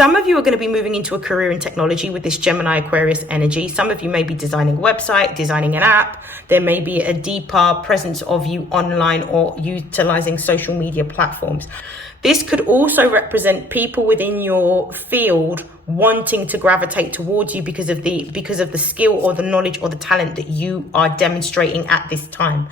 Some of you are going to be moving into a career in technology with this Gemini Aquarius energy. Some of you may be designing a website, designing an app. There may be a deeper presence of you online or utilizing social media platforms. This could also represent people within your field wanting to gravitate towards you because of the skill or the knowledge or the talent that you are demonstrating at this time.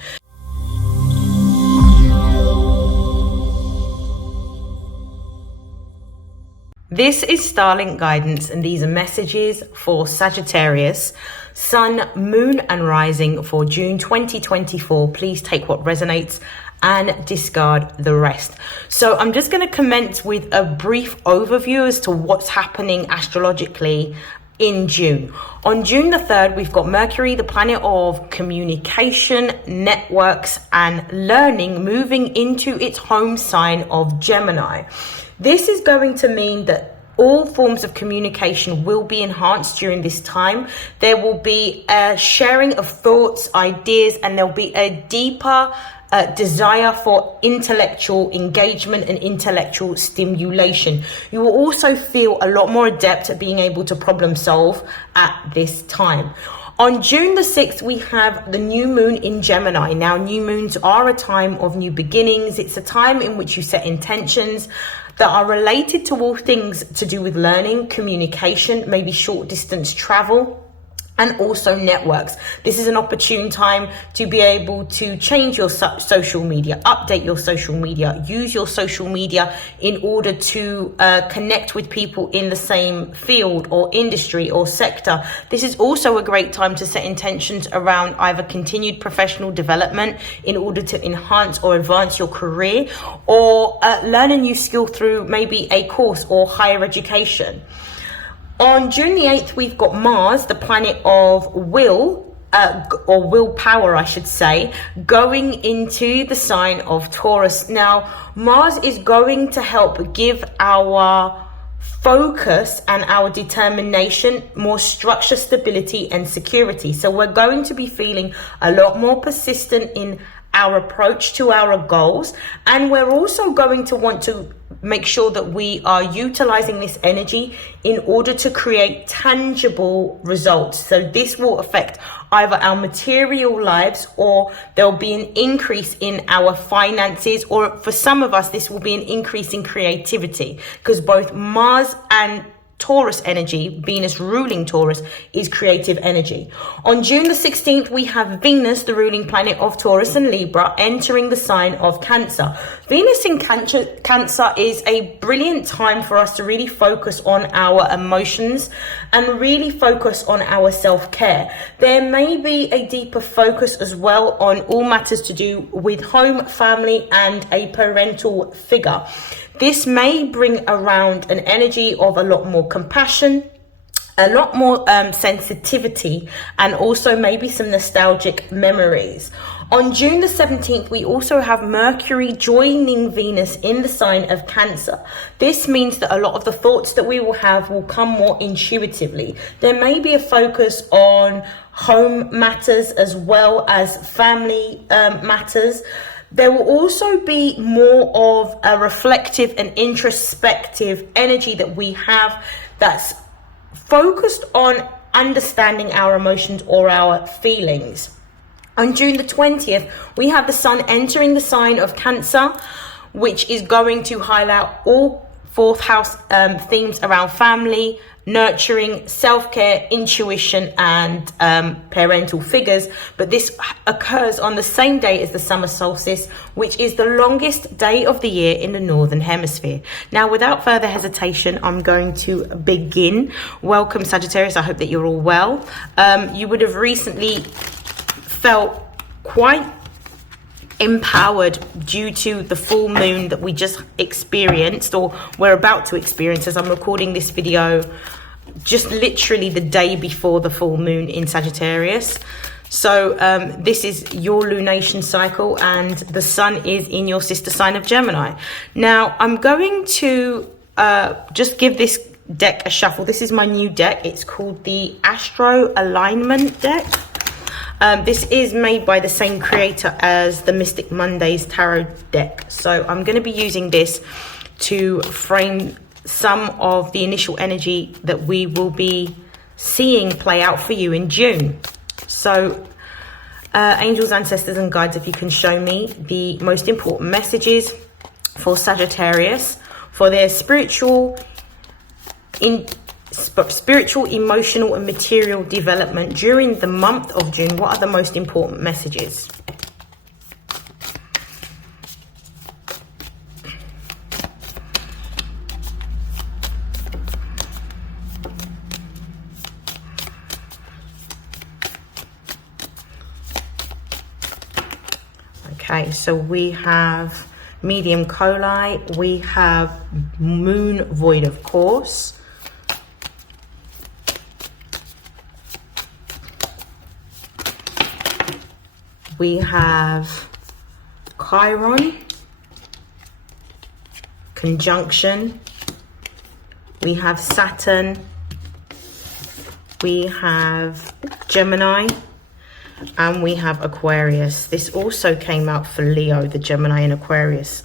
This is StarLink guidance, and these are messages for Sagittarius, Sun, Moon and Rising for June 2024. Please take what resonates and discard the rest. So I'm just going to commence with a brief overview as to what's happening astrologically in June. On June the 3rd, we've got Mercury, the planet of communication, networks and learning, moving into its home sign of Gemini. This is going to mean that all forms of communication will be enhanced during this time. There will be a sharing of thoughts, ideas, and there'll be a deeper desire for intellectual engagement and intellectual stimulation. You will also feel a lot more adept at being able to problem solve at this time. On June the 6th, we have the new moon in Gemini. Now, new moons are a time of new beginnings. It's a time in which you set intentions that are related to all things to do with learning, communication, maybe short distance travel, and also networks. This is an opportune time to be able to change your social media, update your social media, use your social media in order to connect with people in the same field or industry or sector. This is also a great time to set intentions around either continued professional development in order to enhance or advance your career, or learn a new skill through maybe a course or higher education. On June the 8th, we've got Mars, the planet of will, or willpower, I should say, going into the sign of Taurus. Now, Mars is going to help give our focus and our determination more structure, stability, and security. So we're going to be feeling a lot more persistent in our approach to our goals, and we're also going to want to make sure that we are utilizing this energy in order to create tangible results. So this will affect either our material lives, or there'll be an increase in our finances, or for some of us this will be an increase in creativity, because both Mars and Taurus energy, Venus ruling Taurus, is creative energy. On June the 16th, we have Venus, the ruling planet of Taurus and Libra, entering the sign of Cancer. Venus in Cancer is a brilliant time for us to really focus on our emotions and really focus on our self-care. There may be a deeper focus as well on all matters to do with home, family, and a parental figure. This may bring around an energy of a lot more compassion, a lot more sensitivity, and also maybe some nostalgic memories. On June the 17th, we also have Mercury joining Venus in the sign of Cancer. This means that a lot of the thoughts that we will have will come more intuitively. There may be a focus on home matters as well as family matters. There will also be more of a reflective and introspective energy that we have that's focused on understanding our emotions or our feelings. On June the 20th, we have the Sun entering the sign of Cancer, which is going to highlight all fourth house themes around family, nurturing, self-care, intuition, and parental figures. But this occurs on the same day as the summer solstice, which is the longest day of the year in the Northern Hemisphere. Now, without further hesitation, I'm going to begin. Welcome, Sagittarius. I hope that you're all well. You would have recently felt quite empowered due to the full moon that we just experienced, or we're about to experience, as I'm recording this video just literally the day before the full moon in Sagittarius. So this is your lunation cycle, and the Sun is in your sister sign of Gemini. Now I'm going to just give this deck a shuffle. This is my new deck. It's called the Astro Alignment deck. This is made by the same creator as the Mystic Mondays tarot deck. So I'm going to be using this to frame some of the initial energy that we will be seeing play out for you in June. So angels, ancestors and guides, if you can show me the most important messages for Sagittarius for their spiritual, emotional and material development during the month of June. What are the most important messages? Okay, so we have medium coli, we have moon void of course, we have Chiron, conjunction, we have Saturn, we have Gemini, and we have Aquarius. This also came out for Leo, the Gemini and Aquarius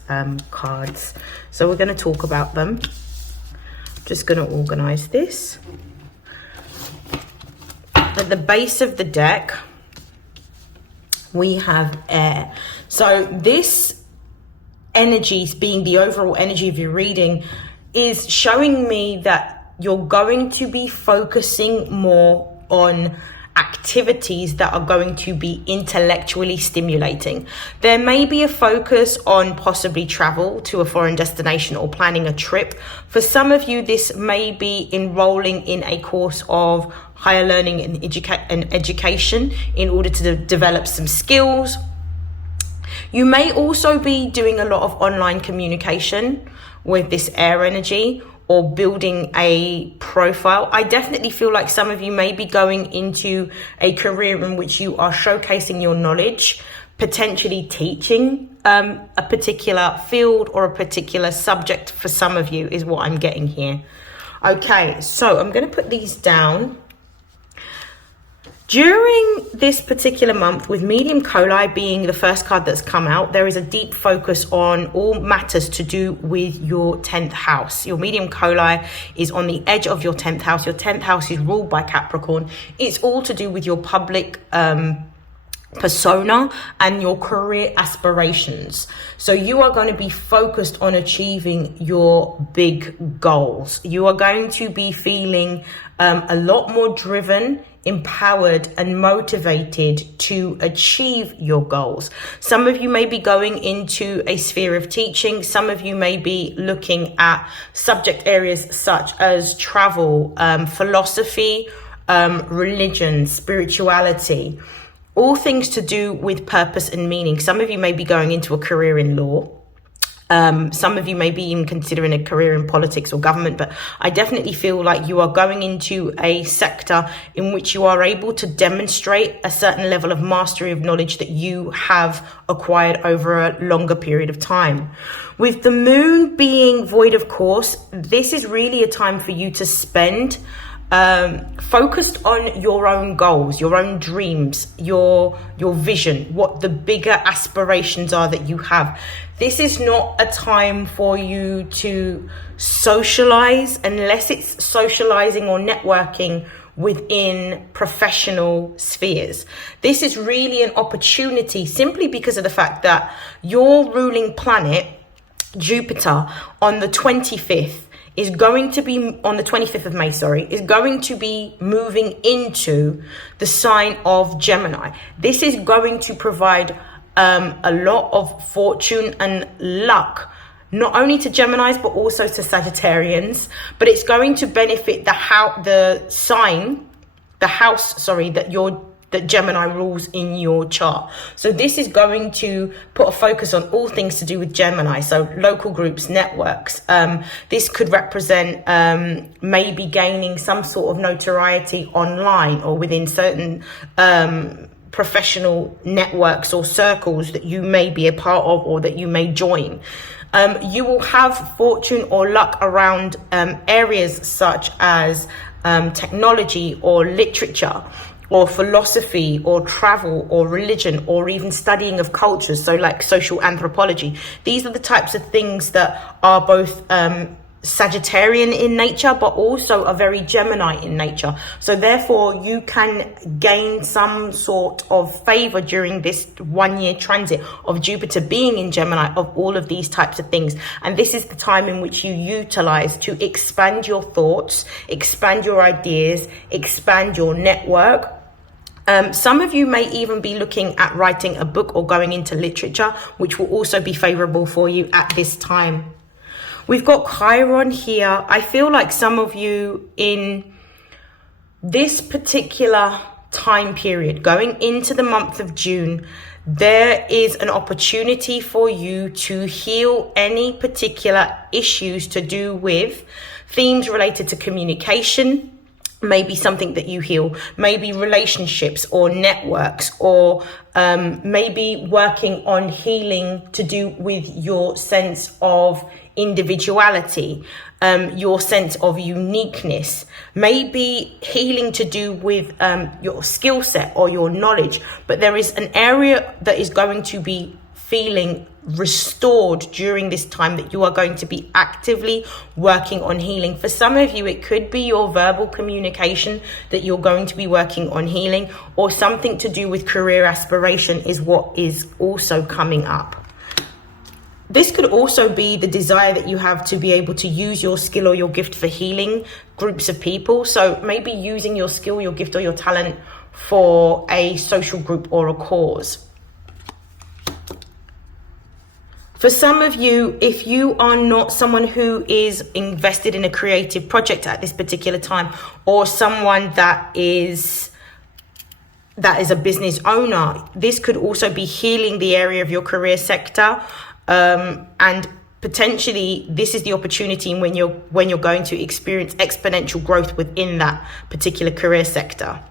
cards. So we're going to talk about them. Just going to organize this. At the base of the deck, we have air. So this energy, being the overall energy of your reading, is showing me that you're going to be focusing more on activities that are going to be intellectually stimulating. There may be a focus on possibly travel to a foreign destination or planning a trip. For some of you, this may be enrolling in a course of higher learning and education in order to develop some skills. You may also be doing a lot of online communication with this air energy, or building a profile. I definitely feel like some of you may be going into a career in which you are showcasing your knowledge, potentially teaching a particular field or a particular subject for some of you is what I'm getting here. Okay, so I'm going to put these down. During this particular month, with medium coli being the first card that's come out, there is a deep focus on all matters to do with your 10th house. Your medium coli is on the edge of your 10th house. Your 10th house is ruled by Capricorn. It's all to do with your public persona and your career aspirations. So you are going to be focused on achieving your big goals. You are going to be feeling a lot more driven, empowered and motivated to achieve your goals. Some of you may be going into a sphere of teaching. Some of you may be looking at subject areas such as travel, philosophy, religion, spirituality, all things to do with purpose and meaning. Some of you may be going into a career in law. Some of you may be even considering a career in politics or government, but I definitely feel like you are going into a sector in which you are able to demonstrate a certain level of mastery of knowledge that you have acquired over a longer period of time. With the moon being void of course, this is really a time for you to spend focused on your own goals, your own dreams, your vision, what the bigger aspirations are that you have. This is not a time for you to socialize unless it's socializing or networking within professional spheres. This is really an opportunity simply because of the fact that your ruling planet, Jupiter, on the 25th, is going to be on the 25th of May, is going to be moving into the sign of Gemini. This is going to provide a lot of fortune and luck, not only to Geminis, but also to Sagittarians. But it's going to benefit the house that Gemini rules in your chart. So this is going to put a focus on all things to do with Gemini. So local groups, networks. This could represent maybe gaining some sort of notoriety online or within certain professional networks or circles that you may be a part of or that you may join. You will have fortune or luck around areas such as technology or literature, or philosophy, or travel, or religion, or even studying of cultures, so like social anthropology. These are the types of things that are both Sagittarian in nature, but also are very Gemini in nature. So therefore you can gain some sort of favor during this 1 year transit of Jupiter being in Gemini, of all of these types of things. And this is the time in which you utilize to expand your thoughts, expand your ideas, expand your network. Some of you may even be looking at writing a book or going into literature, which will also be favorable for you at this time. We've got Chiron here. I feel like some of you in this particular time period, going into the month of June, there is an opportunity for you to heal any particular issues to do with themes related to communication. Maybe something that you heal, maybe relationships or networks, or maybe working on healing to do with your sense of individuality, your sense of uniqueness, maybe healing to do with your skill set or your knowledge. But there is an area that is going to be feeling restored during this time that you are going to be actively working on healing. For some of you, it could be your verbal communication that you're going to be working on healing, or something to do with career aspiration is what is also coming up. This could also be the desire that you have to be able to use your skill or your gift for healing groups of people. So maybe using your skill, your gift, or your talent for a social group or a cause. For some of you, if you are not someone who is invested in a creative project at this particular time, or someone that is a business owner, this could also be healing the area of your career sector. And potentially this is the opportunity when you're going to experience exponential growth within that particular career sector.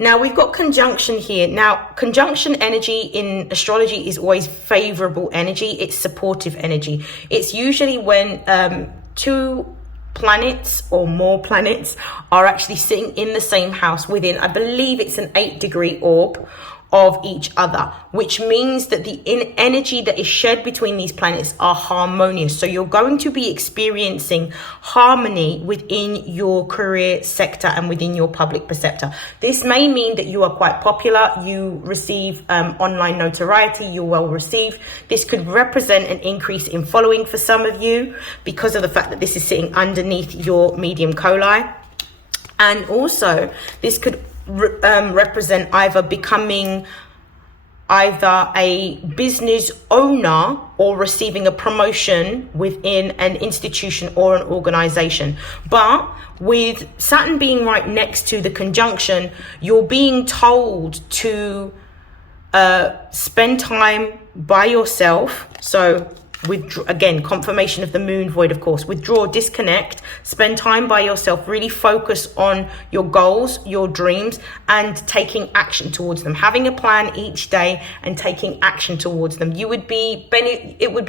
Now we've got conjunction here. Now, conjunction energy in astrology is always favorable energy. It's supportive energy. It's usually when two planets or more planets are actually sitting in the same house within, I believe it's an 8-degree orb of each other, which means that the energy that is shared between these planets are harmonious. So you're going to be experiencing harmony within your career sector and within your public perceptor. This may mean that you are quite popular, you receive online notoriety, you're well received. This could represent an increase in following for some of you because of the fact that this is sitting underneath your medium coli. And also this could represent either becoming either a business owner or receiving a promotion within an institution or an organization. But with Saturn being right next to the conjunction, you're being told to spend time by yourself. So again, confirmation of the moon void, of course. Withdraw, disconnect, spend time by yourself, really focus on your goals, your dreams, and taking action towards them. Having a plan each day and taking action towards them. It would be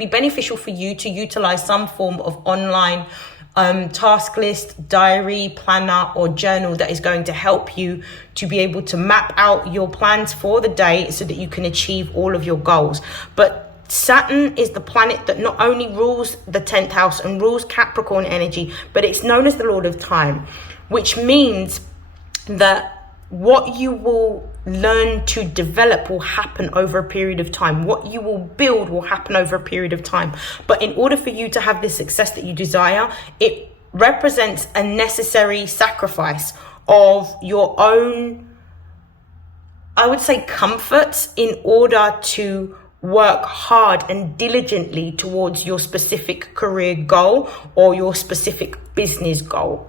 beneficial for you to utilize some form of online task list, diary, planner, or journal that is going to help you to be able to map out your plans for the day so that you can achieve all of your goals. But Saturn is the planet that not only rules the 10th house and rules Capricorn energy, but it's known as the Lord of Time, which means that what you will learn to develop will happen over a period of time. What you will build will happen over a period of time. But in order for you to have the success that you desire, it represents a necessary sacrifice of your own, I would say, comforts in order to work hard and diligently towards your specific career goal or your specific business goal.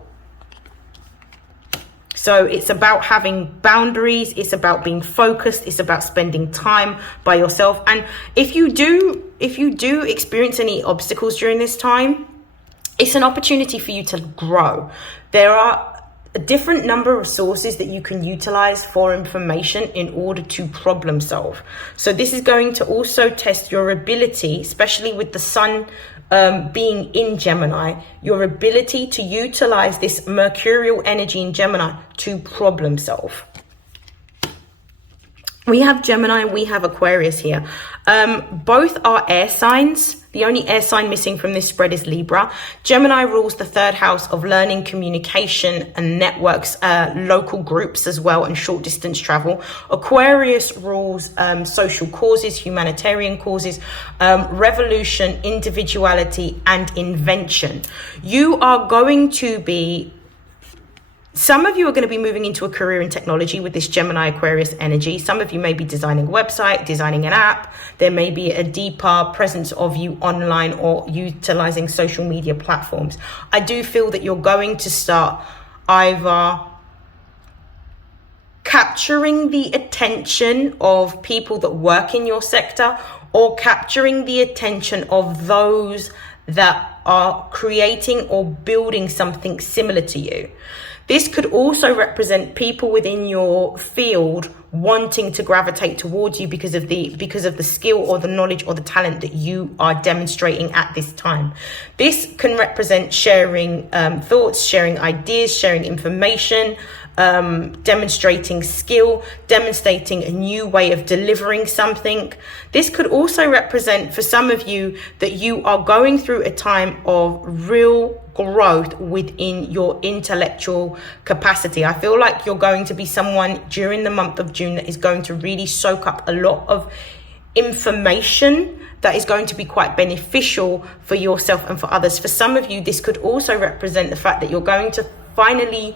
So it's about having boundaries, it's about being focused, it's about spending time by yourself. And if you do experience any obstacles during this time, it's an opportunity for you to grow. There are a different number of sources that you can utilize for information in order to problem solve. So this is going to also test your ability, especially with the sun being in Gemini, your ability to utilize this mercurial energy in Gemini to problem solve. We have Gemini, we have Aquarius here. Both are air signs. The only air sign missing from this spread is Libra. Gemini rules the third house of learning, communication and networks, local groups as well, and short distance travel. Aquarius rules social causes, humanitarian causes, revolution, individuality and invention. You are going to be Some of you are going to be moving into a career in technology with this Gemini Aquarius energy. Some of you may be designing a website, designing an app. There may be a deeper presence of you online or utilizing social media platforms. I do feel that you're going to start either capturing the attention of people that work in your sector or capturing the attention of those that are creating or building something similar to you. This could also represent people within your field wanting to gravitate towards you because of the skill or the knowledge or the talent that you are demonstrating at this time. This can represent sharing thoughts, sharing ideas, sharing information, demonstrating skill, demonstrating a new way of delivering something. This could also represent for some of you that you are going through a time of real growth within your intellectual capacity. I feel like you're going to be someone during the month of June that is going to really soak up a lot of information that is going to be quite beneficial for yourself and for others. For some of you, this could also represent the fact that you're going to finally,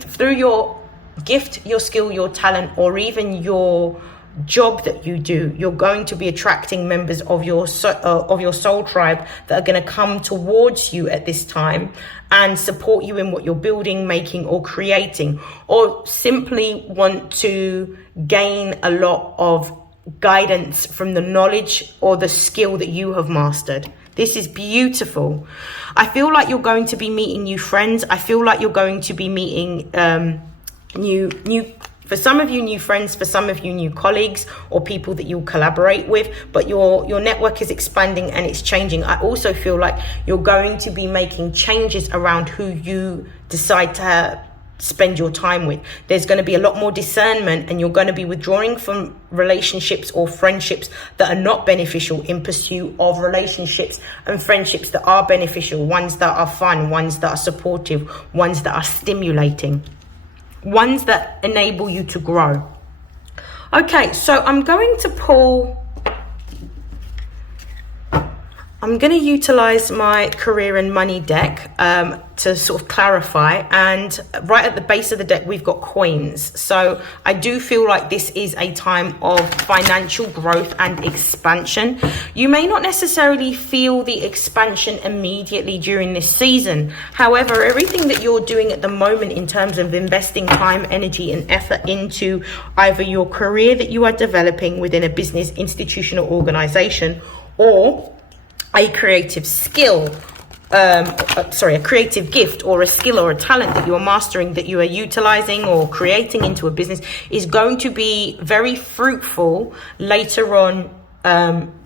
through your gift, your skill, your talent, or even your job that you do, you're going to be attracting members of your soul tribe that are going to come towards you at this time and support you in what you're building, making, or creating, or simply want to gain a lot of guidance from the knowledge or the skill that you have mastered. This is beautiful. I feel like you're going to be meeting new friends. I feel like you're going to be meeting for some of you, new friends, for some of you, new colleagues or people that you'll collaborate with, but your network is expanding and it's changing. I also feel like you're going to be making changes around who you decide to spend your time with. There's going to be a lot more discernment and you're going to be withdrawing from relationships or friendships that are not beneficial in pursuit of relationships and friendships that are beneficial, ones that are fun, ones that are supportive, ones that are stimulating, ones that enable you to grow. Okay, so I'm going to utilize my career and money deck to sort of clarify, and right at the base of the deck we've got coins. So I do feel like this is a time of financial growth and expansion. You may not necessarily feel the expansion immediately during this season. However, everything that you're doing at the moment in terms of investing time, energy and effort into either your career that you are developing within a business, institution or organization, or a creative skill, a creative gift or a skill or a talent that you are mastering, that you are utilizing or creating into a business, is going to be very fruitful later on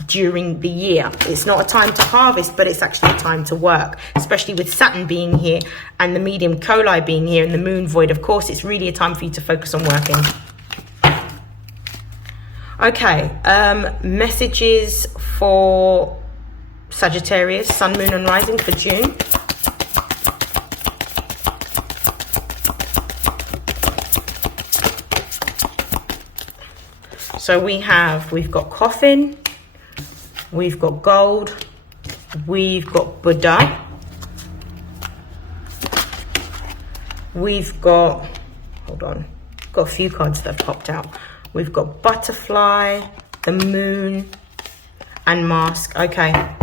during the year. It's not a time to harvest, but it's actually a time to work, especially with Saturn being here and the medium coli being here and the moon void. Of course, it's really a time for you to focus on working. Okay, messages for Sagittarius, Sun, Moon and Rising for June. So we've got coffin, we've got gold, we've got Buddha, we've got, got a few cards that have popped out. We've got butterfly, the moon and mask. Okay.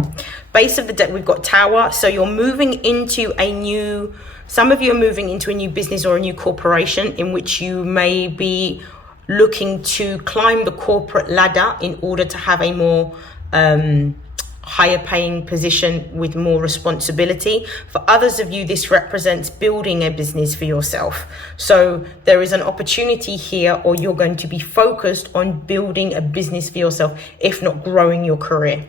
Base of the deck, we've got tower. So you're moving into some of you are moving into a new business or a new corporation in which you may be looking to climb the corporate ladder in order to have a more higher paying position with more responsibility. For others of you, this represents building a business for yourself. So there is an opportunity here, or you're going to be focused on building a business for yourself, if not growing your career.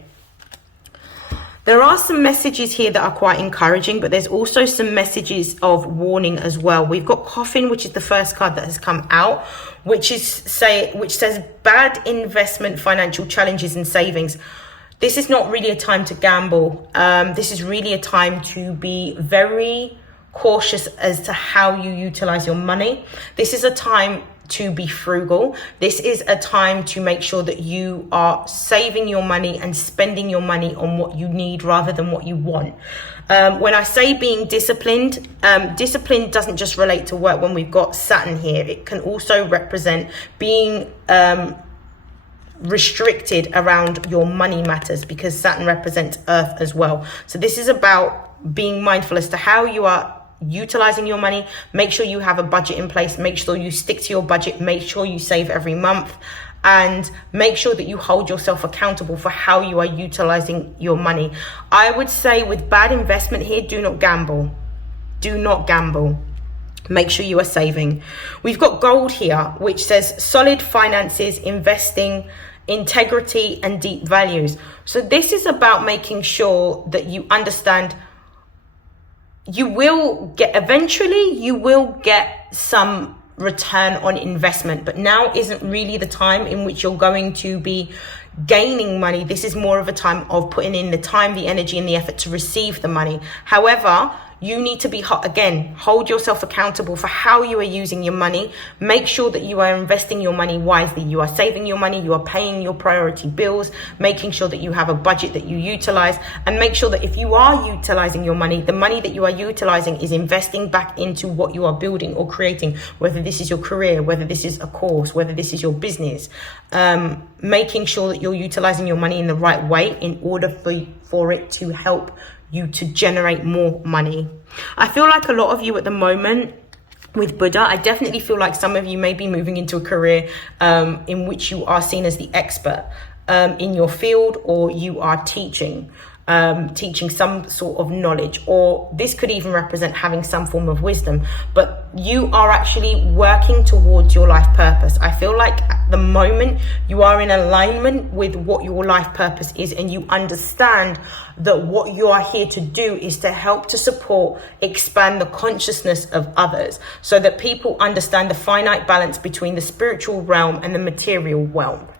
There are some messages here that are quite encouraging, but there's also some messages of warning as well. We've got coffin, which is the first card that has come out, which says bad investment, financial challenges and savings. this is not really a time to gamble. This is really a time to be very cautious as to how you utilize your money. This is a time to be frugal. This is a time to make sure that you are saving your money and spending your money on what you need rather than what you want. When I say being disciplined, discipline doesn't just relate to work. When we've got Saturn here, it can also represent being restricted around your money matters, because Saturn represents Earth as well. So this is about being mindful as to how you are utilizing your money. Make sure you have a budget in place. Make sure you stick to your budget. Make sure you save every month, and make sure that you hold yourself accountable for how you are utilizing your money. I would say with bad investment here, do not gamble. Do not gamble. Make sure you are saving. We've got gold here, which says solid finances, investing, integrity, and deep values. So this is about making sure that you understand you will get, eventually you will get some return on investment, but now isn't really the time in which you're going to be gaining money. This is more of a time of putting in the time, the energy, and the effort to receive the money. However, you need to be, again, hold yourself accountable for how you are using your money. Make sure that you are investing your money wisely. You are saving your money. You are paying your priority bills, making sure that you have a budget that you utilize, and make sure that if you are utilizing your money, the money that you are utilizing is investing back into what you are building or creating, whether this is your career, whether this is a course, whether this is your business. Making sure that you're utilizing your money in the right way in order for it to help you to generate more money. I feel like a lot of you at the moment with Buddha, I definitely feel like some of you may be moving into a career in which you are seen as the expert in your field, or you are teaching some sort of knowledge, or this could even represent having some form of wisdom, but you are actually working towards your life purpose. I feel like at the moment you are in alignment with what your life purpose is, and you understand that what you are here to do is to help to support, expand the consciousness of others, so that people understand the finite balance between the spiritual realm and the material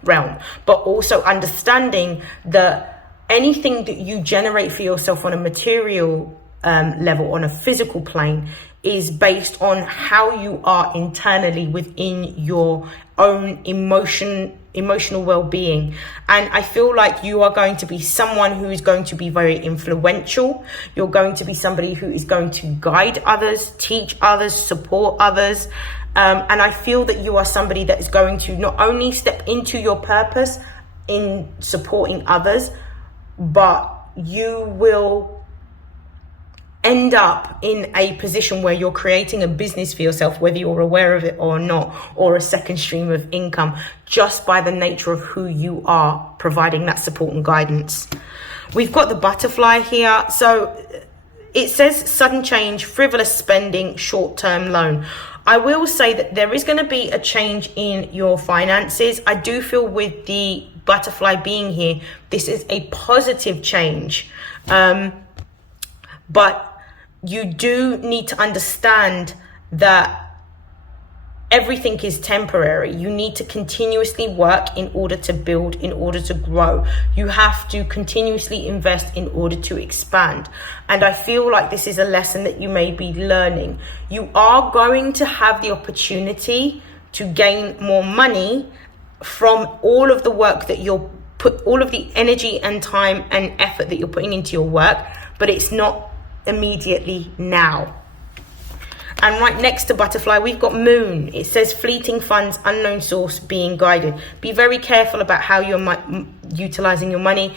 realm, but also understanding that anything that you generate for yourself on a material level, on a physical plane, is based on how you are internally within your own emotional well-being. And I feel like you are going to be someone who is going to be very influential. You're going to be somebody who is going to guide others, teach others, support others. And I feel that you are somebody that is going to not only step into your purpose in supporting others, but you will end up in a position where you're creating a business for yourself, whether you're aware of it or not, or a second stream of income, just by the nature of who you are providing that support and guidance. We've got the butterfly here. So it says sudden change, frivolous spending, short-term loan. I will say that there is going to be a change in your finances. I do feel with the butterfly being here, this is a positive change. But you do need to understand that everything is temporary. You need to continuously work in order to build, in order to grow. You have to continuously invest in order to expand. And I feel like this is a lesson that you may be learning. You are going to have the opportunity to gain more money from all of the work that all of the energy and time and effort that you're putting into your work, but it's not immediately now. And right next to butterfly, we've got moon. It says fleeting funds, unknown source, being guided. Be very careful about how you're utilizing your money.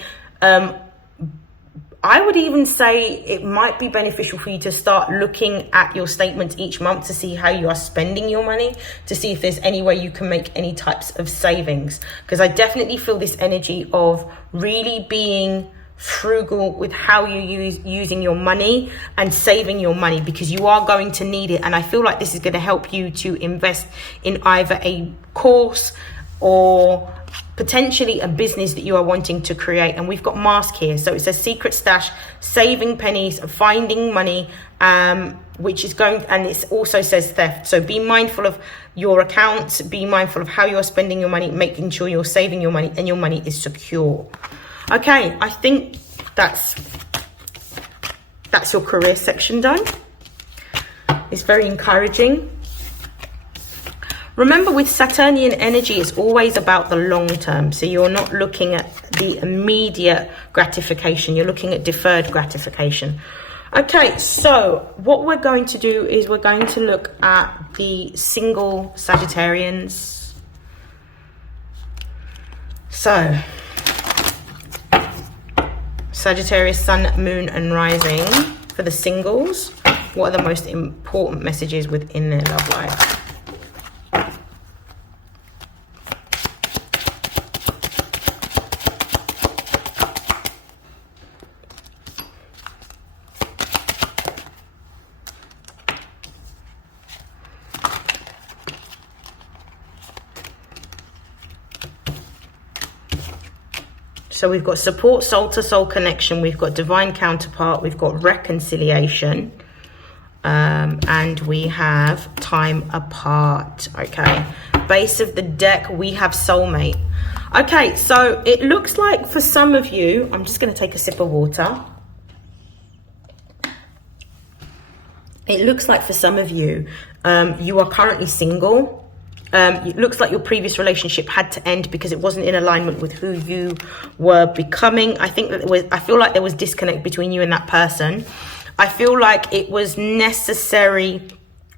I would even say it might be beneficial for you to start looking at your statements each month to see how you are spending your money, to see if there's any way you can make any types of savings. Because I definitely feel this energy of really being frugal with how you're using your money and saving your money, because you are going to need it. And I feel like this is going to help you to invest in either a course or potentially a business that you are wanting to create. And we've got mask here, so it says secret stash, saving pennies, finding money, which is going, and it also says theft. So be mindful of your accounts, be mindful of how you're spending your money, making sure you're saving your money and your money is secure. Okay, I think that's your career section done. It's very encouraging. Remember, with Saturnian energy, it's always about the long term. So you're not looking at the immediate gratification. You're looking at deferred gratification. Okay, so what we're going to do is we're going to look at the single Sagittarians. So, Sagittarius, Sun, Moon, and Rising for the singles. What are the most important messages within their love life? So we've got support, soul-to-soul connection, we've got divine counterpart, we've got reconciliation, and we have time apart. Okay, base of the deck, we have soulmate. Okay, so it looks like for some of you, I'm just going to take a sip of water. It looks like for some of you, you are currently single. It looks like your previous relationship had to end because it wasn't in alignment with who you were becoming. I feel like there was disconnect between you and that person. I feel like it was necessary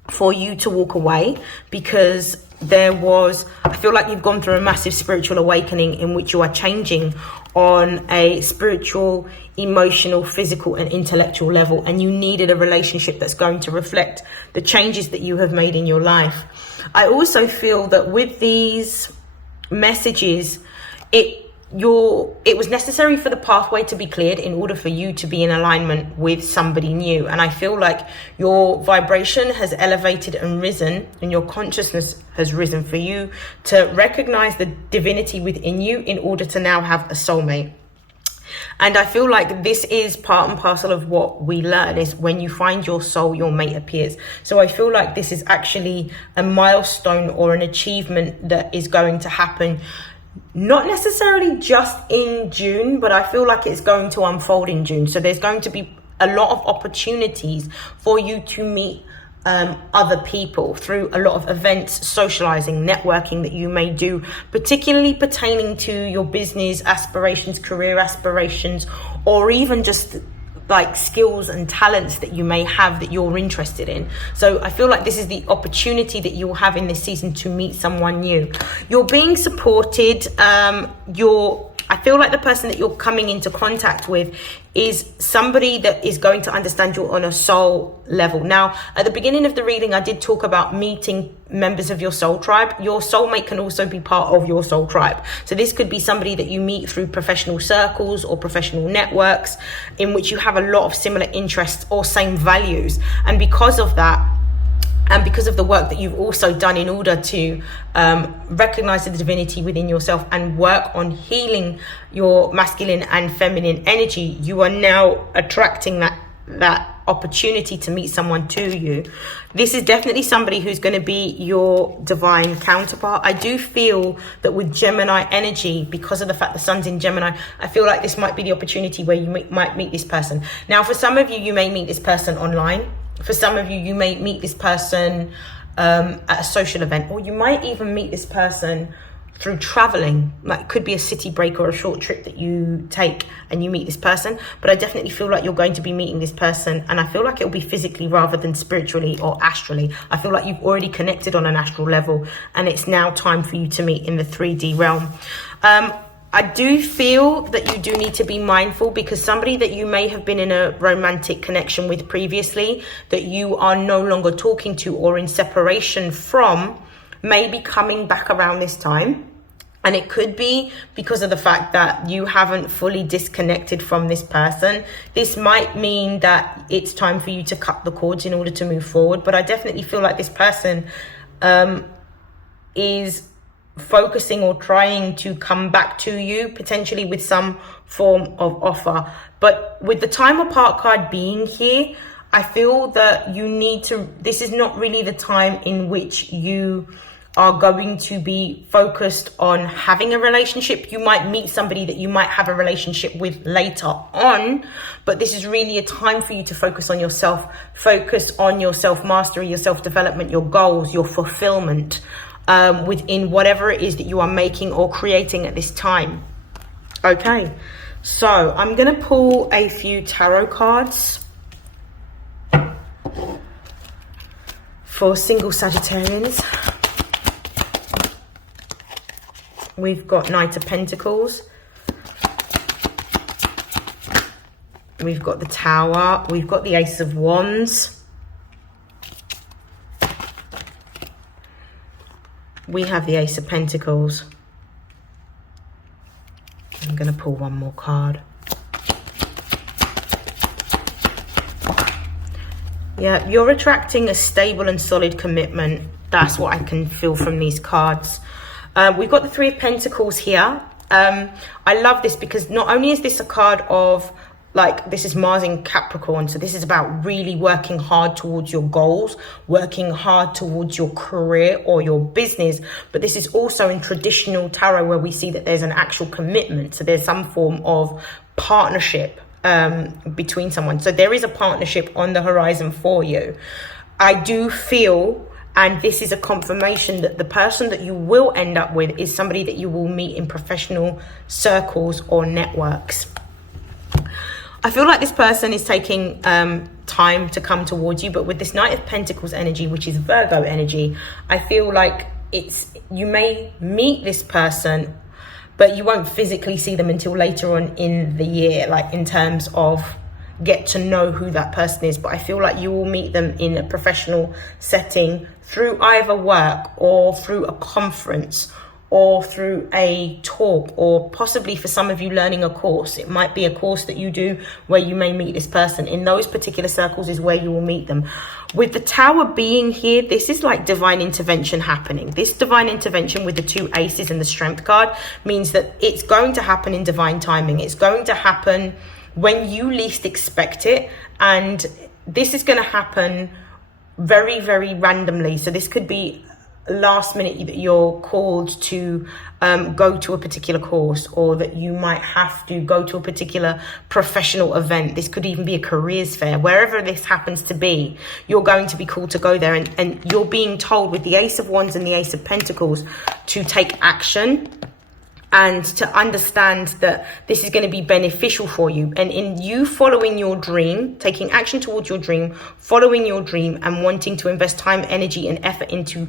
for you to walk away because I feel like you've gone through a massive spiritual awakening in which you are changing on a spiritual, emotional, physical, and intellectual level, and you needed a relationship that's going to reflect the changes that you have made in your life. I also feel that with these messages, it was necessary for the pathway to be cleared in order for you to be in alignment with somebody new. And I feel like your vibration has elevated and risen, and your consciousness has risen for you to recognize the divinity within you in order to now have a soulmate. And I feel like this is part and parcel of what we learn, is when you find your soul, your mate appears. So I feel like this is actually a milestone or an achievement that is going to happen, not necessarily just in June, but I feel like it's going to unfold in June. So there's going to be a lot of opportunities for you to meet other people through a lot of events, socializing, networking that you may do, particularly pertaining to your business aspirations, career aspirations, or even just like skills and talents that you may have that you're interested in. So I feel like this is the opportunity that you'll have in this season to meet someone new. You're being supported. I feel like the person that you're coming into contact with is somebody that is going to understand you on a soul level. Now, at the beginning of the reading, I did talk about meeting members of your soul tribe. Your soulmate can also be part of your soul tribe. So this could be somebody that you meet through professional circles or professional networks in which you have a lot of similar interests or same values. And because of that, and because of the work that you've also done in order to recognize the divinity within yourself and work on healing your masculine and feminine energy, you are now attracting that opportunity to meet someone to you. This is definitely somebody who's going to be your divine counterpart. I do feel that with Gemini energy, because of the fact the sun's in Gemini, I feel like this might be the opportunity where you might meet this person. Now, for some of you, you may meet this person online. For some of you, you may meet this person at a social event, or you might even meet this person through traveling. Like, it could be a city break or a short trip that you take and you meet this person. But I definitely feel like you're going to be meeting this person, and I feel like it'll be physically rather than spiritually or astrally. I feel like you've already connected on an astral level, and it's now time for you to meet in the 3D realm. I do feel that you do need to be mindful, because somebody that you may have been in a romantic connection with previously, that you are no longer talking to or in separation from, may be coming back around this time. And it could be because of the fact that you haven't fully disconnected from this person. This might mean that it's time for you to cut the cords in order to move forward. But I definitely feel like this person is focusing or trying to come back to you, potentially with some form of offer. But with the time apart card being here, I feel that you need to, this is not really the time in which you are going to be focused on having a relationship. You might meet somebody that you might have a relationship with later on, but this is really a time for you to focus on yourself, focus on your self-mastery, your self-development, your goals, your fulfillment within whatever it is that you are making or creating at this time. Okay, so I'm going to pull a few tarot cards for single Sagittarians. We've got Knight of Pentacles. We've got the Tower. We've got the Ace of Wands. We have the Ace of Pentacles. I'm going to pull one more card. Yeah, you're attracting a stable and solid commitment. That's what I can feel from these cards. We've got the Three of Pentacles here. I love this because not only is this a card of, like, this is Mars in Capricorn, so this is about really working hard towards your goals, working hard towards your career or your business, but this is also in traditional tarot where we see that there's an actual commitment. So there's some form of partnership between someone. So there is a partnership on the horizon for you. I do feel, and this is a confirmation, that the person that you will end up with is somebody that you will meet in professional circles or networks. I feel like this person is taking time to come towards you, but with this Knight of Pentacles energy, which is Virgo energy, I feel like you may meet this person, but you won't physically see them until later on in the year, like in terms of get to know who that person is. But I feel like you will meet them in a professional setting through either work or through a conference or through a talk, or possibly for some of you learning a course. It might be a course that you do where you may meet this person. In those particular circles is where you will meet them. With the Tower being here, this is like divine intervention happening. This divine intervention with the two aces and the Strength card means that it's going to happen in divine timing. It's going to happen when you least expect it, and this is going to happen very, very randomly. So this could be last minute that you're called to go to a particular course, or that you might have to go to a particular professional event. This could even be a careers fair. Wherever this happens to be, you're going to be called to go there, and you're being told with the Ace of Wands and the Ace of Pentacles to take action and to understand that this is going to be beneficial for you. And in you following your dream, taking action towards your dream, following your dream, and wanting to invest time, energy, and effort into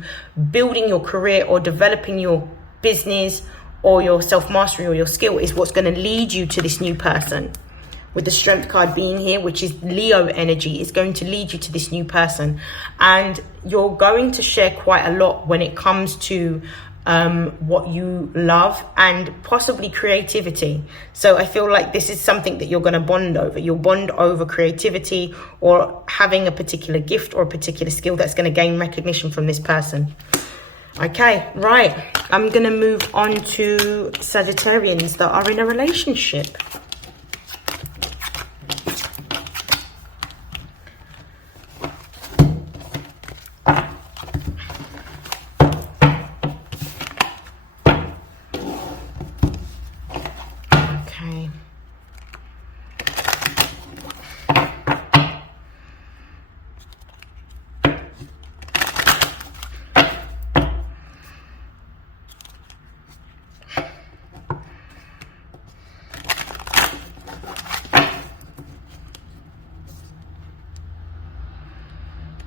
building your career or developing your business or your self-mastery or your skill is what's going to lead you to this new person. With the Strength card being here, which is Leo energy, is going to lead you to this new person. And you're going to share quite a lot when it comes to what you love and possibly creativity. So I feel like this is something that you're going to bond over. You'll bond over creativity or having a particular gift or a particular skill that's going to gain recognition from this person. Okay, right. I'm going to move on to Sagittarians that are in a relationship.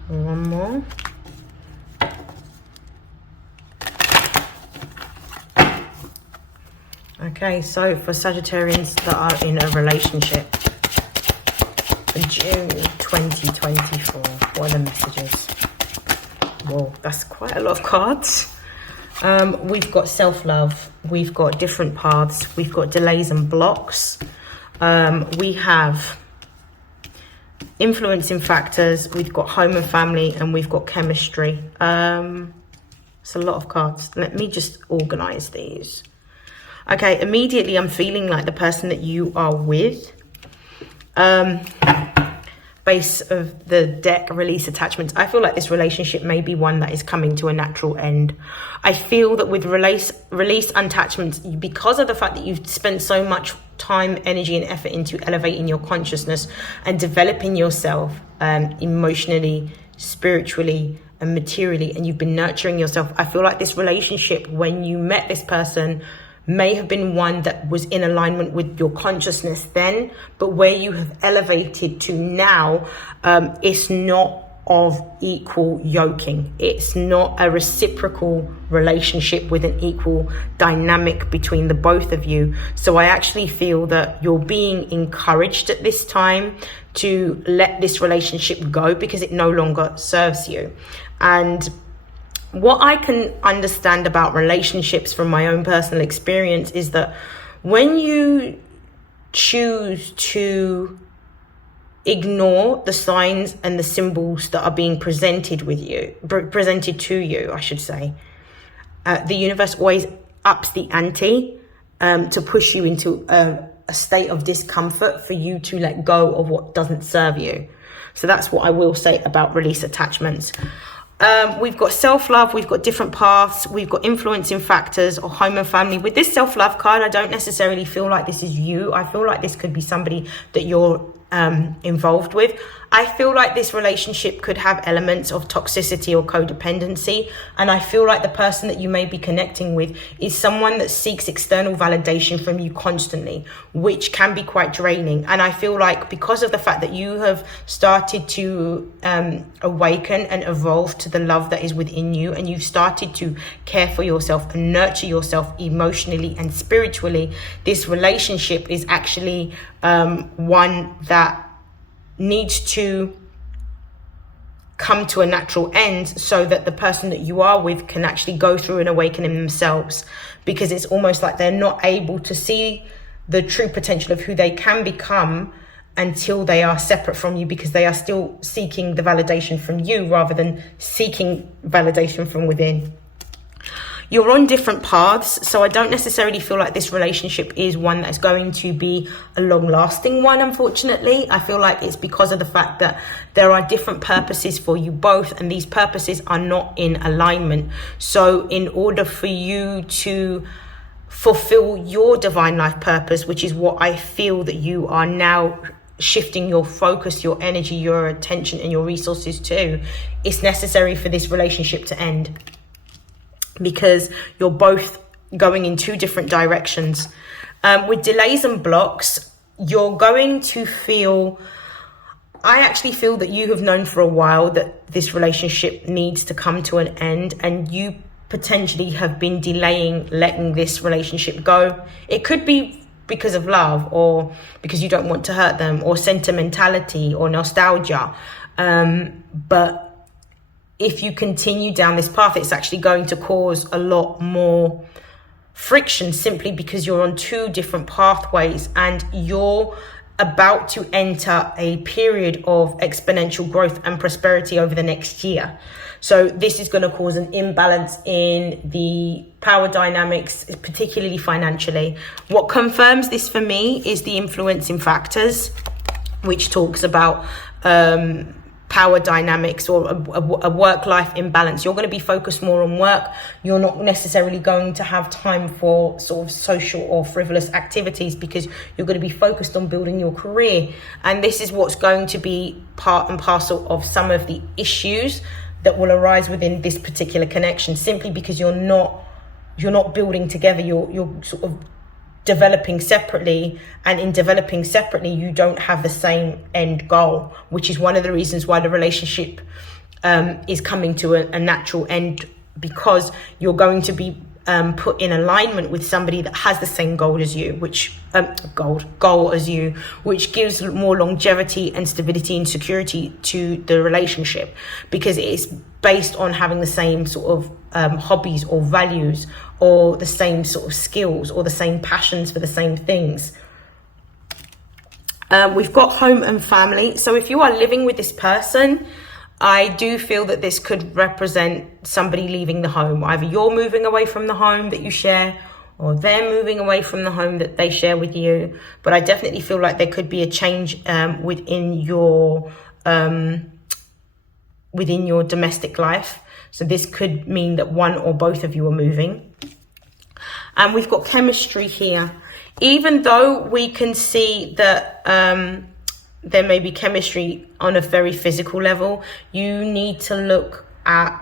One more. Okay, so for Sagittarians that are in a relationship for June 2024, what are the messages? Whoa, that's quite a lot of cards. We've got self-love, we've got different paths, we've got delays and blocks, we have influencing factors, we've got home and family, and we've got chemistry. It's a lot of cards. Let me just organize these. Okay, immediately I'm feeling like the person that you are with base of the deck, release attachments, I feel like this relationship may be one that is coming to a natural end. I feel that with release attachments, because of the fact that you've spent so much time, energy and effort into elevating your consciousness and developing yourself emotionally, spiritually and materially, and you've been nurturing yourself, I feel like this relationship, when you met this person, may have been one that was in alignment with your consciousness then, but where you have elevated to now, it's not of equal yoking. It's not a reciprocal relationship with an equal dynamic between the both of you. So I actually feel that you're being encouraged at this time to let this relationship go because it no longer serves you. And what I can understand about relationships from my own personal experience is that when you choose to ignore the signs and the symbols that are being presented to you, I should say, the universe always ups the ante to push you into a state of discomfort for you to let go of what doesn't serve you. So that's what I will say about release attachments. We've got self-love, we've got different paths, we've got influencing factors or home and family. With this self-love card, I don't necessarily feel like this is you. I feel like this could be somebody that you're involved with. I feel like this relationship could have elements of toxicity or codependency, and I feel like the person that you may be connecting with is someone that seeks external validation from you constantly, which can be quite draining. And I feel like because of the fact that you have started to awaken and evolve to the love that is within you, and you've started to care for yourself and nurture yourself emotionally and spiritually, this relationship is actually one that needs to come to a natural end so that the person that you are with can actually go through an awakening themselves, because it's almost like they're not able to see the true potential of who they can become until they are separate from you, because they are still seeking the validation from you rather than seeking validation from within. You're on different paths, so I don't necessarily feel like this relationship is one that's going to be a long-lasting one, unfortunately. I feel like it's because of the fact that there are different purposes for you both, and these purposes are not in alignment. So in order for you to fulfill your divine life purpose, which is what I feel that you are now shifting your focus, your energy, your attention and your resources to, it's necessary for this relationship to end, because you're both going in two different directions. With delays and blocks, you're going to feel, I actually feel that you have known for a while that this relationship needs to come to an end, and you potentially have been delaying letting this relationship go. It could be because of love, or because you don't want to hurt them, or sentimentality or nostalgia. But if you continue down this path, it's actually going to cause a lot more friction, simply because you're on two different pathways and you're about to enter a period of exponential growth and prosperity over the next year. So this is going to cause an imbalance in the power dynamics, particularly financially. What confirms this for me is the influencing factors, which talks about power dynamics or a work-life imbalance. You're going to be focused more on work. You're not necessarily going to have time for sort of social or frivolous activities, because you're going to be focused on building your career. And this is what's going to be part and parcel of some of the issues that will arise within this particular connection, simply because you're not building together. You're sort of developing separately, and in developing separately you don't have the same end goal, which is one of the reasons why the relationship is coming to a natural end, because you're going to be put in alignment with somebody that has the same goal as you, which gives more longevity and stability and security to the relationship, because it's based on having the same sort of hobbies or values, or the same sort of skills, or the same passions for the same things. We've got home and family. So if you are living with this person, I do feel that this could represent somebody leaving the home. Either you're moving away from the home that you share, or they're moving away from the home that they share with you. But I definitely feel like there could be a change within your within your domestic life. So this could mean that one or both of you are moving. And we've got chemistry here. Even though we can see that there may be chemistry on a very physical level, you need to look at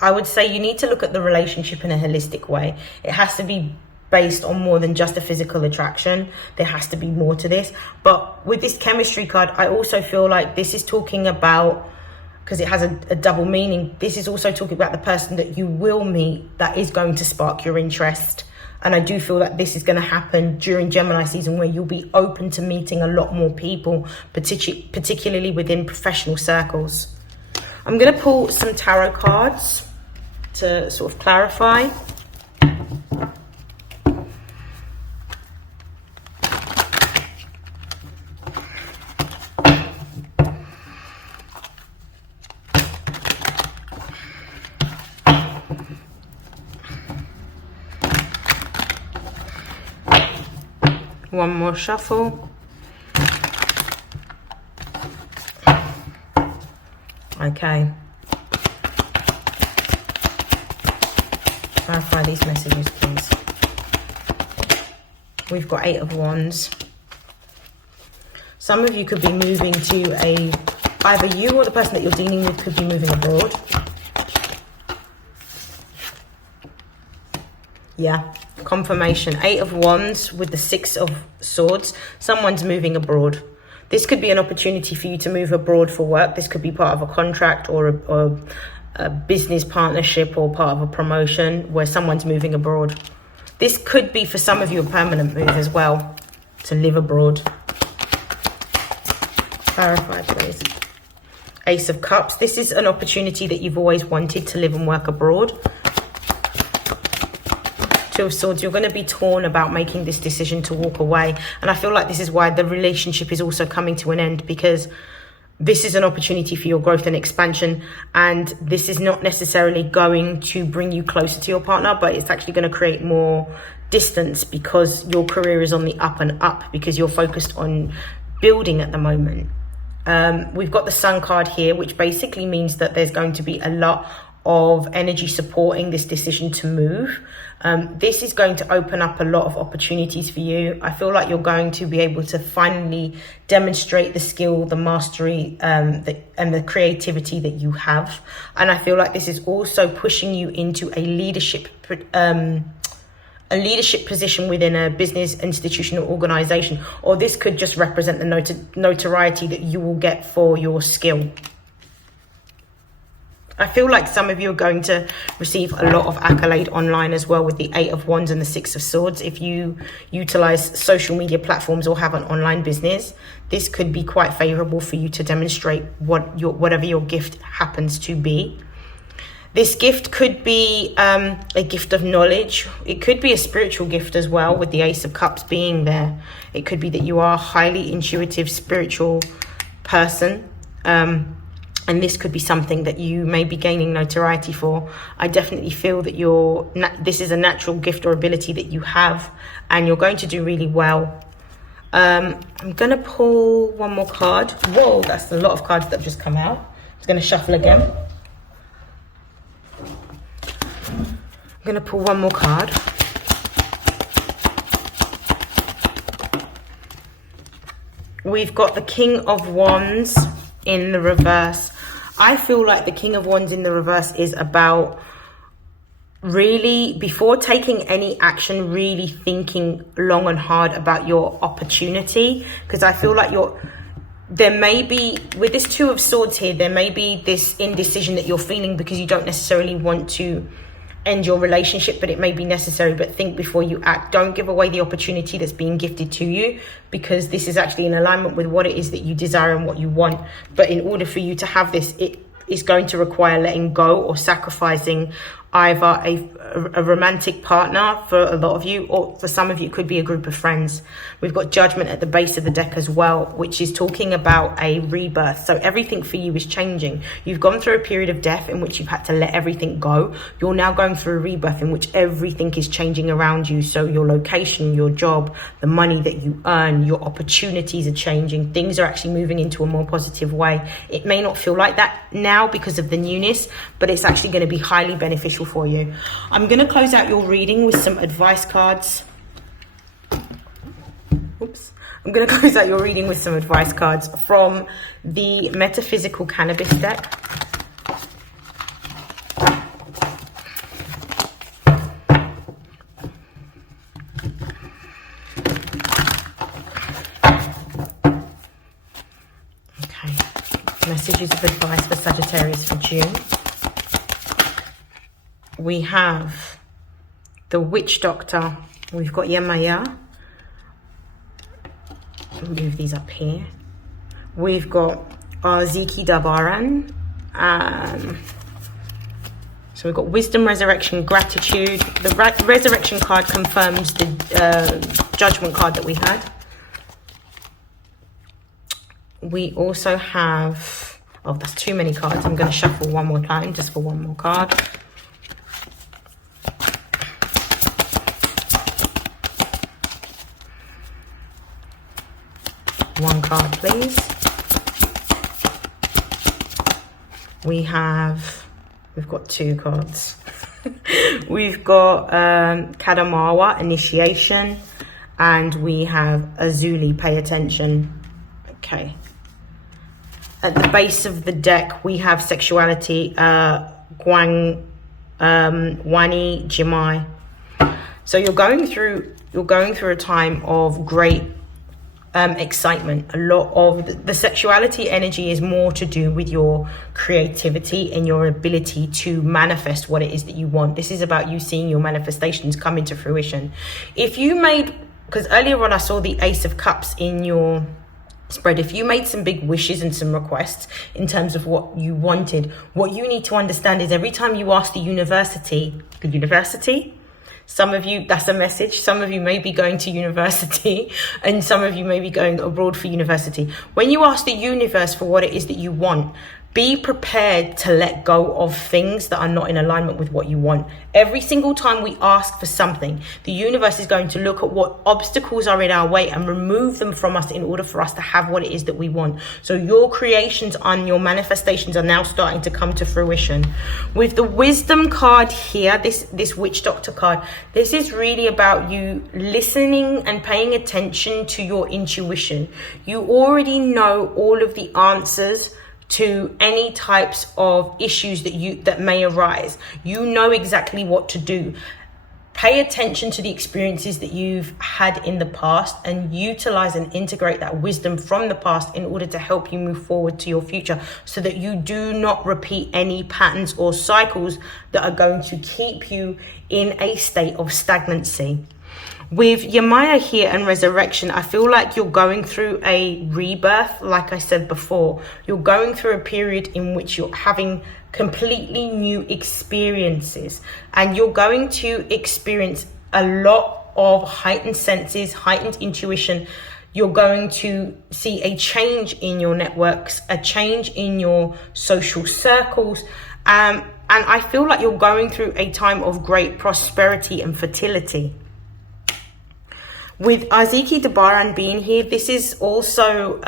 I would say you need to look at the relationship in a holistic way. It has to be based on more than just a physical attraction. There has to be more to this. But with this chemistry card, I also feel like this is talking about, because it has a double meaning, this is also talking about the person that you will meet that is going to spark your interest. And I do feel that this is going to happen during Gemini season, where you'll be open to meeting a lot more people, particularly within professional circles. I'm going to pull some tarot cards to sort of clarify. One more shuffle. Okay. Clarify these messages, please. We've got 8 of Wands. Some of you could be moving to either you or the person that you're dealing with could be moving abroad. Yeah, confirmation. 8 of Wands with the 6 of Swords. Someone's moving abroad. This could be an opportunity for you to move abroad for work. This could be part of a contract or a business partnership or part of a promotion where someone's moving abroad. This could be for some of you a permanent move as well, to live abroad. Clarify, please. Ace of Cups. This is an opportunity that you've always wanted, to live and work abroad. 2 of Swords. You're going to be torn about making this decision to walk away. And I feel like this is why the relationship is also coming to an end, because this is an opportunity for your growth and expansion. And this is not necessarily going to bring you closer to your partner, but it's actually going to create more distance, because your career is on the up and up, because you're focused on building at the moment. We've got the Sun card here, which basically means that there's going to be a lot of energy supporting this decision to move. This is going to open up a lot of opportunities for you. I feel like you're going to be able to finally demonstrate the skill, the mastery, and the creativity that you have. And I feel like this is also pushing you into a leadership position within a business, institution, or organization. Or this could just represent the notoriety that you will get for your skill. I feel like some of you are going to receive a lot of accolade online as well, with the 8 of Wands and the 6 of Swords. If you utilize social media platforms or have an online business, this could be quite favorable for you to demonstrate whatever your gift happens to be. This gift could be a gift of knowledge. It could be a spiritual gift as well, with the Ace of Cups being there. It could be that you are a highly intuitive, spiritual person. And this could be something that you may be gaining notoriety for. I definitely feel that this is a natural gift or ability that you have, and you're going to do really well. I'm going to pull one more card. Whoa, that's a lot of cards that have just come out. I'm going to shuffle again. I'm going to pull one more card. We've got the King of Wands in the reverse. I feel like the King of Wands in the reverse is about really, before taking any action, really thinking long and hard about your opportunity. Because I feel like there may be, with this 2 of Swords here, there may be this indecision that you're feeling because you don't necessarily want to end your relationship, but it may be necessary. But think before you act. Don't give away the opportunity that's being gifted to you, because this is actually in alignment with what it is that you desire and what you want. But in order for you to have this, it is going to require letting go or sacrificing either a romantic partner for a lot of you, or for some of you it could be a group of friends. We've got Judgment at the base of the deck as well, which is talking about a rebirth. So everything for you is changing. You've gone through a period of death in which you've had to let everything go. You're now going through a rebirth in which everything is changing around you. So your location, your job, the money that you earn, your opportunities are changing. Things are actually moving into a more positive way. It may not feel like that now because of the newness, but it's actually going to be highly beneficial for you. I'm going to close out your reading with some advice cards. Oops. I'm going to close out your reading with some advice cards from the Metaphysical Cannabis deck. Okay. Messages of advice for Sagittarius for June. We have the Witch Doctor. We've got Yemaya. Move these up here. We've got SAGITTARIUS. So we've got Wisdom, Resurrection, Gratitude. The Resurrection card confirms the Judgment card that we had. We also have... Oh, that's too many cards. I'm going to shuffle one more time just for one more card. One card, please. We've got two cards. We've got Kadamawa, Initiation, and we have Azuli, Pay Attention. Okay. At the base of the deck, we have Sexuality, Wani, Jimai. So you're going through a time of great excitement. A lot of the sexuality energy is more to do with your creativity and your ability to manifest what it is that you want. This is about you seeing your manifestations come into fruition. If you made, because earlier on I saw the Ace of Cups in your spread, if you made some big wishes and some requests in terms of what you wanted, what you need to understand is every time you ask the university, some of you, that's a message. Some of you may be going to university and some of you may be going abroad for university. When you ask the universe for what it is that you want, be prepared to let go of things that are not in alignment with what you want. Every single time we ask for something, the universe is going to look at what obstacles are in our way and remove them from us in order for us to have what it is that we want. So your creations and your manifestations are now starting to come to fruition. With the Wisdom card here, this Witch Doctor card, this is really about you listening and paying attention to your intuition. You already know all of the answers to any types of issues that may arise. You know exactly what to do. Pay attention to the experiences that you've had in the past and utilize and integrate that wisdom from the past in order to help you move forward to your future, so that you do not repeat any patterns or cycles that are going to keep you in a state of stagnancy. With Yemaya here and Resurrection, I feel like you're going through a rebirth. Like I said before, you're going through a period in which you're having completely new experiences, and you're going to experience a lot of heightened senses, heightened intuition. You're going to see a change in your networks, a change in your social circles, and I feel like you're going through a time of great prosperity and fertility. With SAGITTARIUS being here, this is also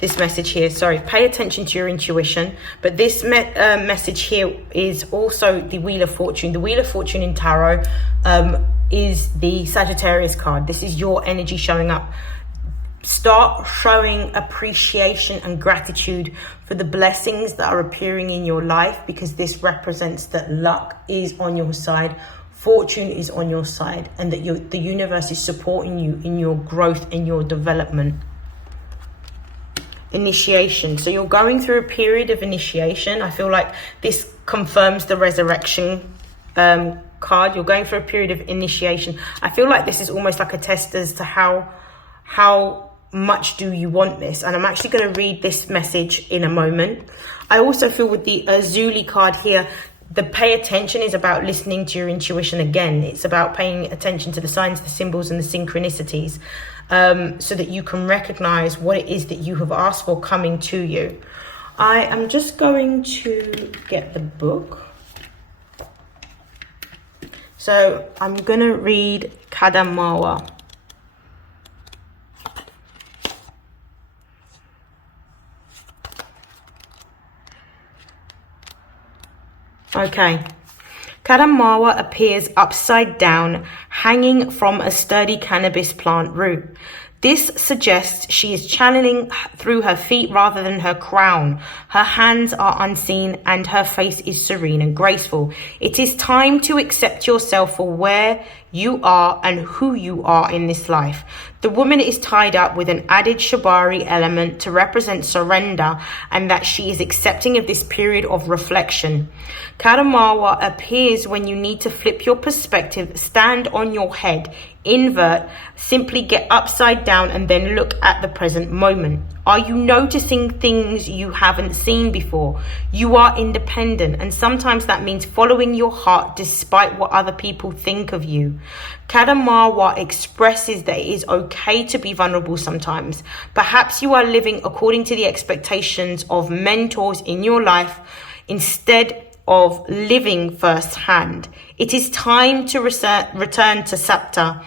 this message here. Sorry, pay attention to your intuition. But this message here is also the Wheel of Fortune. The Wheel of Fortune in Tarot is the Sagittarius card. This is your energy showing up. Start showing appreciation and gratitude for the blessings that are appearing in your life, because this represents that luck is on your side. Fortune is on your side, and that the universe is supporting you in your growth and your development. Initiation. So you're going through a period of initiation. I feel like this confirms the Resurrection card. You're going through a period of initiation. I feel like this is almost like a test as to how much do you want this? And I'm actually going to read this message in a moment. I also feel with the Azuli card here, the pay attention is about listening to your intuition again. It's about paying attention to the signs, the symbols, and the synchronicities, so that you can recognize what it is that you have asked for coming to you. I am just going to get the book. So I'm going to read Kadamawa. Okay. Kadamawa appears upside down, hanging from a sturdy cannabis plant root. This suggests she is channeling through her feet rather than her crown. Her hands are unseen and her face is serene and graceful. It is time to accept yourself for where you are and who you are in this life. The woman is tied up with an added shibari element to represent surrender and that she is accepting of this period of reflection. Kadamawa appears when you need to flip your perspective, stand on your head, invert, simply get upside down and then look at the present moment. Are you noticing things you haven't seen before? You are independent, and sometimes that means following your heart despite what other people think of you. Kadamawa expresses that it is okay to be vulnerable sometimes. Perhaps you are living according to the expectations of mentors in your life instead of living firsthand. It is time to return to Sapta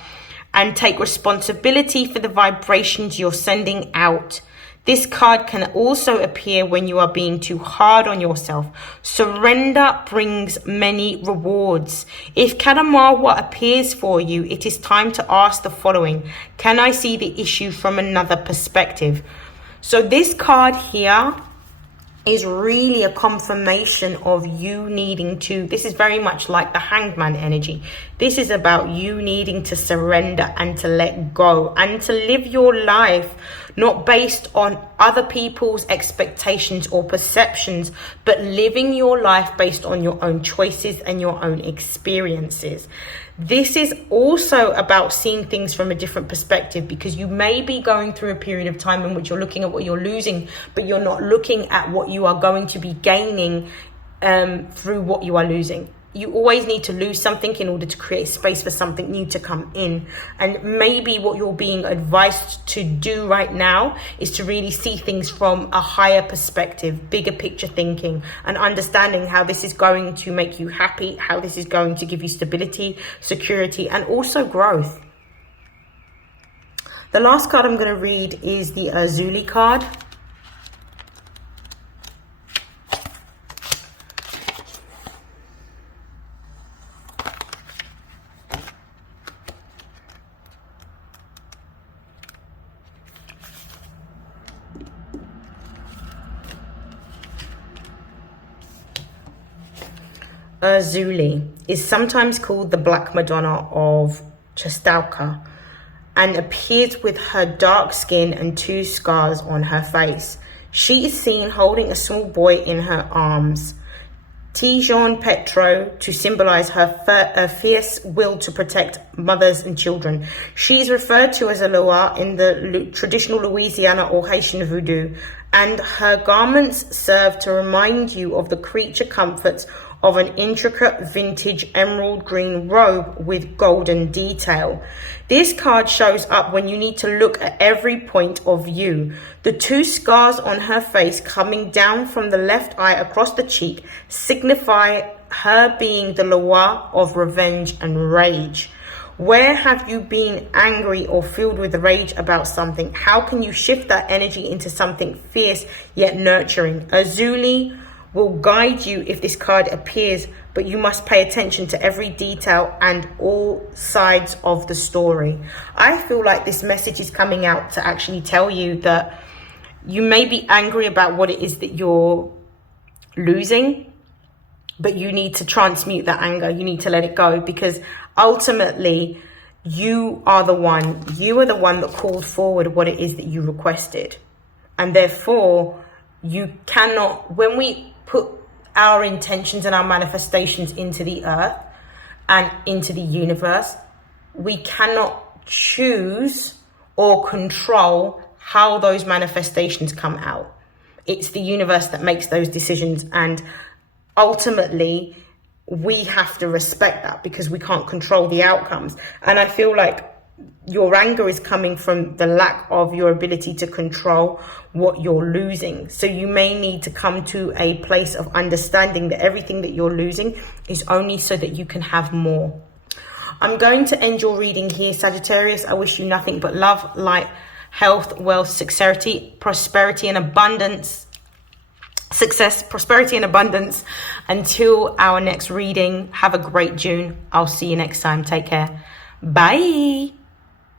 and take responsibility for the vibrations you're sending out. This card can also appear when you are being too hard on yourself. Surrender brings many rewards. If Kadamawa appears for you, it is time to ask the following. Can I see the issue from another perspective? So this card here is really a confirmation of you needing to, this is very much like the Hangman energy. This is about you needing to surrender and to let go and to live your life not based on other people's expectations or perceptions, but living your life based on your own choices and your own experiences. This is also about seeing things from a different perspective, because you may be going through a period of time in which you're looking at what you're losing, but you're not looking at what you are going to be gaining through what you are losing. You always need to lose something in order to create space for something new to come in. And maybe what you're being advised to do right now is to really see things from a higher perspective, bigger picture thinking, and understanding how this is going to make you happy, how this is going to give you stability, security, and also growth. The last card I'm going to read is the Azuli card. Azuli is sometimes called the Black Madonna of Chastalka and appears with her dark skin and 2 scars on her face. She is seen holding a small boy in her arms. Tijon Petro to symbolize her fierce will to protect mothers and children. She is referred to as a Loa in the traditional Louisiana or Haitian voodoo, and her garments serve to remind you of the creature comforts of an intricate vintage emerald green robe with golden detail. This card shows up when you need to look at every point of view. The 2 scars on her face coming down from the left eye across the cheek signify her being the Loa of revenge and rage. Where have you been angry or filled with rage about something? How can you shift that energy into something fierce yet nurturing? Azuli will guide you if this card appears, but you must pay attention to every detail and all sides of the story. I feel like this message is coming out to actually tell you that you may be angry about what it is that you're losing, but you need to transmute that anger. You need to let it go, because ultimately you are the one that called forward what it is that you requested. And therefore you cannot, when we put our intentions and our manifestations into the earth and into the universe, we cannot choose or control how those manifestations come out. It's the universe that makes those decisions, and ultimately we have to respect that because we can't control the outcomes. And I feel like your anger is coming from the lack of your ability to control what you're losing. So you may need to come to a place of understanding that everything that you're losing is only so that you can have more. I'm going to end your reading here, Sagittarius. I wish you nothing but love, light, health, wealth, success, prosperity and abundance. Success, prosperity and abundance. Until our next reading, have a great June. I'll see you next time. Take care. Bye.